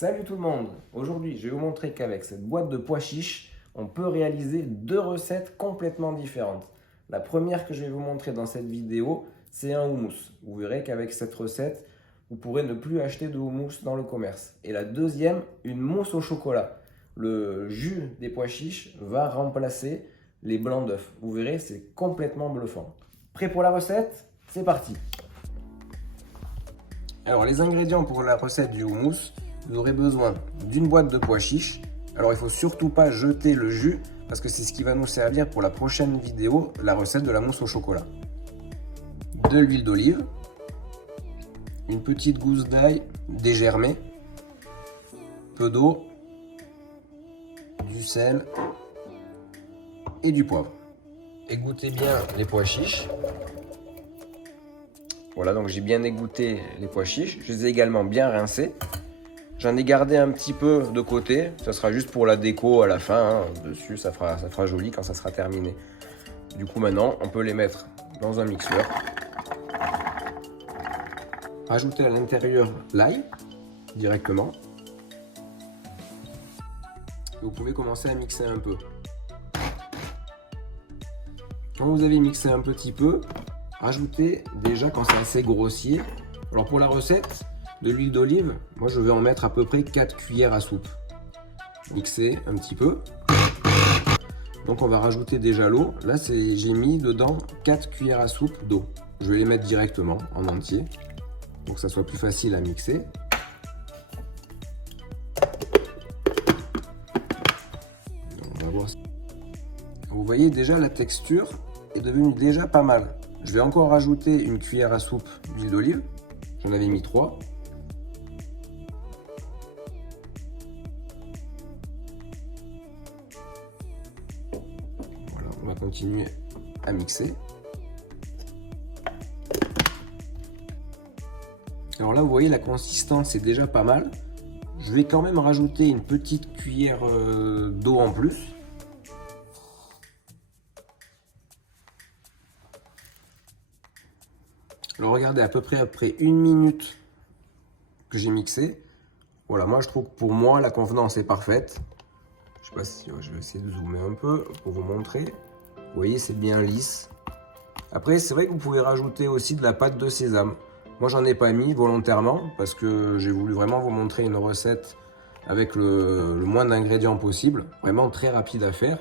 Salut tout le monde! Aujourd'hui, je vais vous montrer qu'avec cette boîte de pois chiches, on peut réaliser deux recettes complètement différentes. La première que je vais vous montrer dans cette vidéo, c'est un houmous. Vous verrez qu'avec cette recette, vous pourrez ne plus acheter de houmous dans le commerce. Et la deuxième, une mousse au chocolat. Le jus des pois chiches va remplacer les blancs d'œufs. Vous verrez, c'est complètement bluffant. Prêt pour la recette? C'est parti! Alors les ingrédients pour la recette du houmous, vous aurez besoin d'une boîte de pois chiches. Alors il ne faut surtout pas jeter le jus parce que c'est ce qui va nous servir pour la prochaine vidéo, la recette de la mousse au chocolat. De l'huile d'olive, une petite gousse d'ail dégermée, peu d'eau, du sel et du poivre. Égouttez bien les pois chiches. Voilà, donc j'ai bien égoutté les pois chiches. Je les ai également bien rincés. J'en ai gardé un petit peu de côté. Ça sera juste pour la déco à la fin. Dessus, ça fera joli quand ça sera terminé. Du coup, maintenant, on peut les mettre dans un mixeur. Rajouter à l'intérieur l'ail directement. Et vous pouvez commencer à mixer un peu. Quand vous avez mixé un petit peu, rajoutez déjà quand c'est assez grossier. Alors pour la recette de l'huile d'olive, moi je vais en mettre à peu près 4 cuillères à soupe. Mixer un petit peu. Donc on va rajouter déjà l'eau. Là j'ai mis dedans 4 cuillères à soupe d'eau. Je vais les mettre directement en entier pour que ça soit plus facile à mixer. Donc, on va voir. Vous voyez déjà la texture est devenue déjà pas mal. Je vais encore rajouter une cuillère à soupe d'huile d'olive. J'en avais mis 3. Voilà, on va continuer à mixer. Alors là, vous voyez, la consistance est déjà pas mal. Je vais quand même rajouter une petite cuillère d'eau en plus. Alors regardez, à peu près après 1 minute que j'ai mixé, voilà, moi je trouve que pour moi la convenance est parfaite. Je sais pas si je vais essayer de zoomer un peu pour vous montrer. Vous voyez, c'est bien lisse. Après, c'est vrai que vous pouvez rajouter aussi de la pâte de sésame. Moi j'en ai pas mis volontairement parce que j'ai voulu vraiment vous montrer une recette avec le moins d'ingrédients possible. Vraiment très rapide à faire.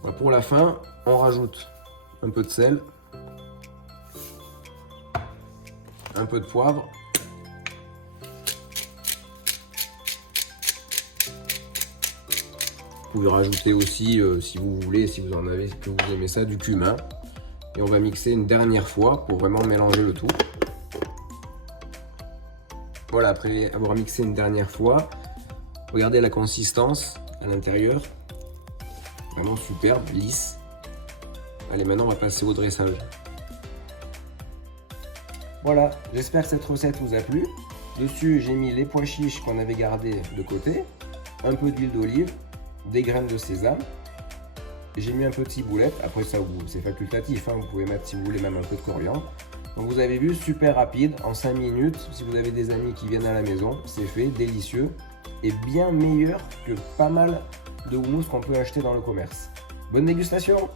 Voilà, pour la fin, on rajoute un peu de sel, un peu de poivre, vous pouvez rajouter aussi, si vous voulez, si vous en avez, que vous aimez ça, du cumin. Et on va mixer une dernière fois pour vraiment mélanger le tout. Voilà, après avoir mixé une dernière fois, regardez la consistance à l'intérieur, vraiment superbe, lisse. Allez, maintenant on va passer au dressage. Voilà, j'espère que cette recette vous a plu. Dessus, j'ai mis les pois chiches qu'on avait gardés de côté, un peu d'huile d'olive, des graines de sésame. J'ai mis un peu de ciboulette. Après ça, c'est facultatif, hein. Vous pouvez mettre, si vous voulez, même un peu de coriandre. Donc vous avez vu, super rapide, en 5 minutes. Si vous avez des amis qui viennent à la maison, c'est fait, délicieux et bien meilleur que pas mal de houmous qu'on peut acheter dans le commerce. Bonne dégustation!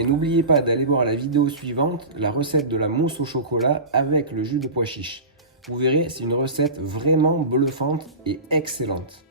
Et n'oubliez pas d'aller voir la vidéo suivante, la recette de la mousse au chocolat avec le jus de pois chiches. Vous verrez, c'est une recette vraiment bluffante et excellente.